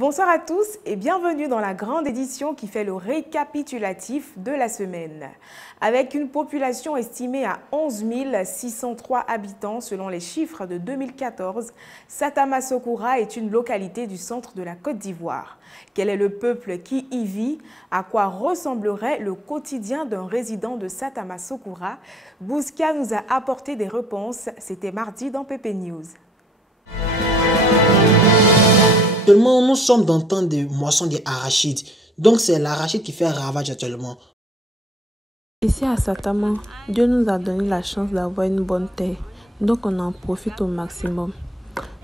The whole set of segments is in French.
Bonsoir à tous et bienvenue dans la grande édition qui fait le récapitulatif de la semaine. Avec une population estimée à 11 603 habitants selon les chiffres de 2014, Satamasokura est une localité du centre de la Côte d'Ivoire. Quel est le peuple qui y vit? À quoi ressemblerait le quotidien d'un résident de Satamasokura? Bousca nous a apporté des réponses. C'était mardi dans PP News. Actuellement, nous sommes dans le temps de moisson des arachides. Donc, c'est l'arachide qui fait ravage actuellement. Ici à Satama, Dieu nous a donné la chance d'avoir une bonne terre. Donc, on en profite au maximum.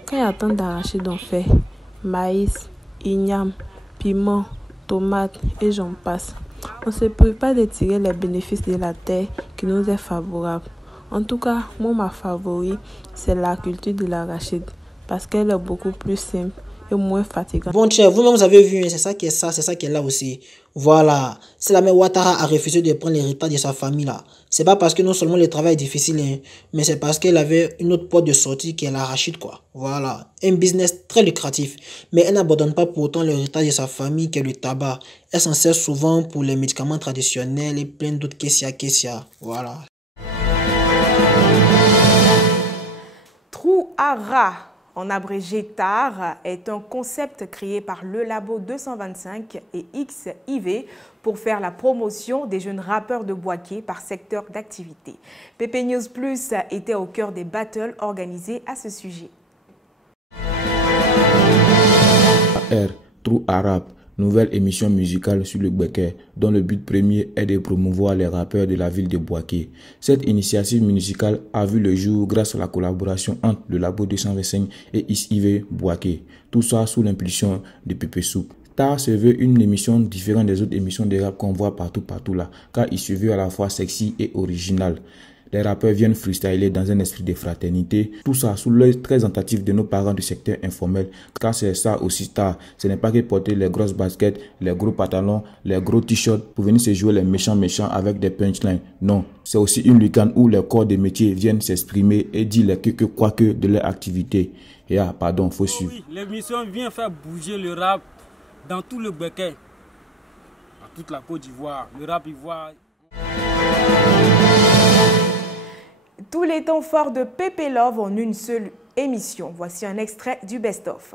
Quand il y a tant d'arachides, on fait maïs, igname, piment, tomates et j'en passe. On ne se prive pas de tirer les bénéfices de la terre qui nous est favorable. En tout cas, moi, ma favorite, c'est la culture de l'arachide parce qu'elle est beaucoup plus simple et moins fatigant. Bon, tiens, vous-même, vous avez vu, c'est ça qui est là aussi. Voilà. C'est la mère Ouattara a refusé de prendre l'héritage de sa famille là. C'est pas parce que non seulement le travail est difficile, hein, mais c'est parce qu'elle avait une autre porte de sortie qui est l'arachide, quoi. Voilà. Un business très lucratif. Mais elle n'abandonne pas pour autant l'héritage de sa famille qui est le tabac. Elle s'en sert souvent pour les médicaments traditionnels et plein d'autres kessia. Voilà. Trou à rat, en abrégé TAR, est un concept créé par le Labo 225 et XIV pour faire la promotion des jeunes rappeurs de Bouaké par secteur d'activité. PP News Plus était au cœur des battles organisés à ce sujet. Trou arabe, nouvelle émission musicale sur le Béquet, dont le but premier est de promouvoir les rappeurs de la ville de Bouaké. Cette initiative musicale a vu le jour grâce à la collaboration entre le Labo 225 et XIV Bouaké. Tout ça sous l'impulsion de Pépé Soup. TAR se veut une émission différente des autres émissions de rap qu'on voit partout là, car il se veut à la fois sexy et original. Les rappeurs viennent freestyler dans un esprit de fraternité. Tout ça sous l'œil très attentif de nos parents du secteur informel. Car c'est ça aussi TAR. Ce n'est pas que porter les grosses baskets, les gros pantalons, les gros t-shirts pour venir se jouer les méchants avec des punchlines. Non, c'est aussi une lucane où les corps de métier viennent s'exprimer et dire les que de leur activité. Et faut suivre. Oui, l'émission vient faire bouger le rap dans tout le Béquet, dans toute la Côte d'Ivoire. Le rap ivoire. Tous les temps forts de Pépé Love en une seule émission. Voici un extrait du best-of.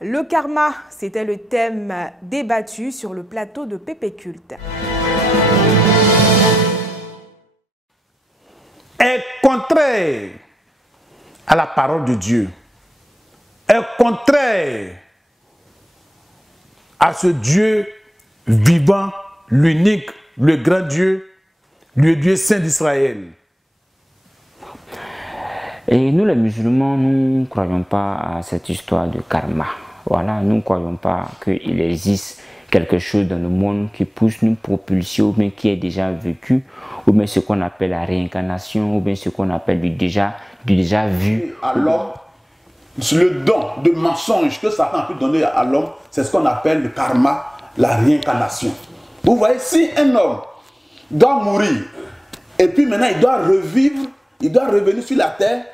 Le karma, c'était le thème débattu sur le plateau de PP Culte. Est contraire à la parole de Dieu, est contraire à ce Dieu vivant, l'unique, le grand Dieu, le Dieu saint d'Israël. Et nous les musulmans, nous ne croyons pas à cette histoire de karma. Voilà, nous ne croyons pas qu'il existe quelque chose dans le monde qui pousse nous propulser ou bien qui est déjà vécu, ou bien ce qu'on appelle la réincarnation, ou bien ce qu'on appelle du déjà vu. À l'homme, le don de mensonge que Satan a pu donner à l'homme, c'est ce qu'on appelle le karma, la réincarnation. Vous voyez, si un homme doit mourir, et puis maintenant il doit revivre, il doit revenir sur la terre,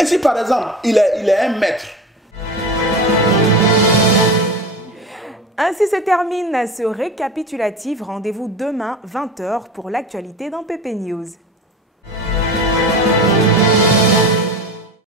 et si par exemple il est un maître, Ainsi se termine ce récapitulatif. Rendez-vous demain 20 h pour l'actualité dans PP News.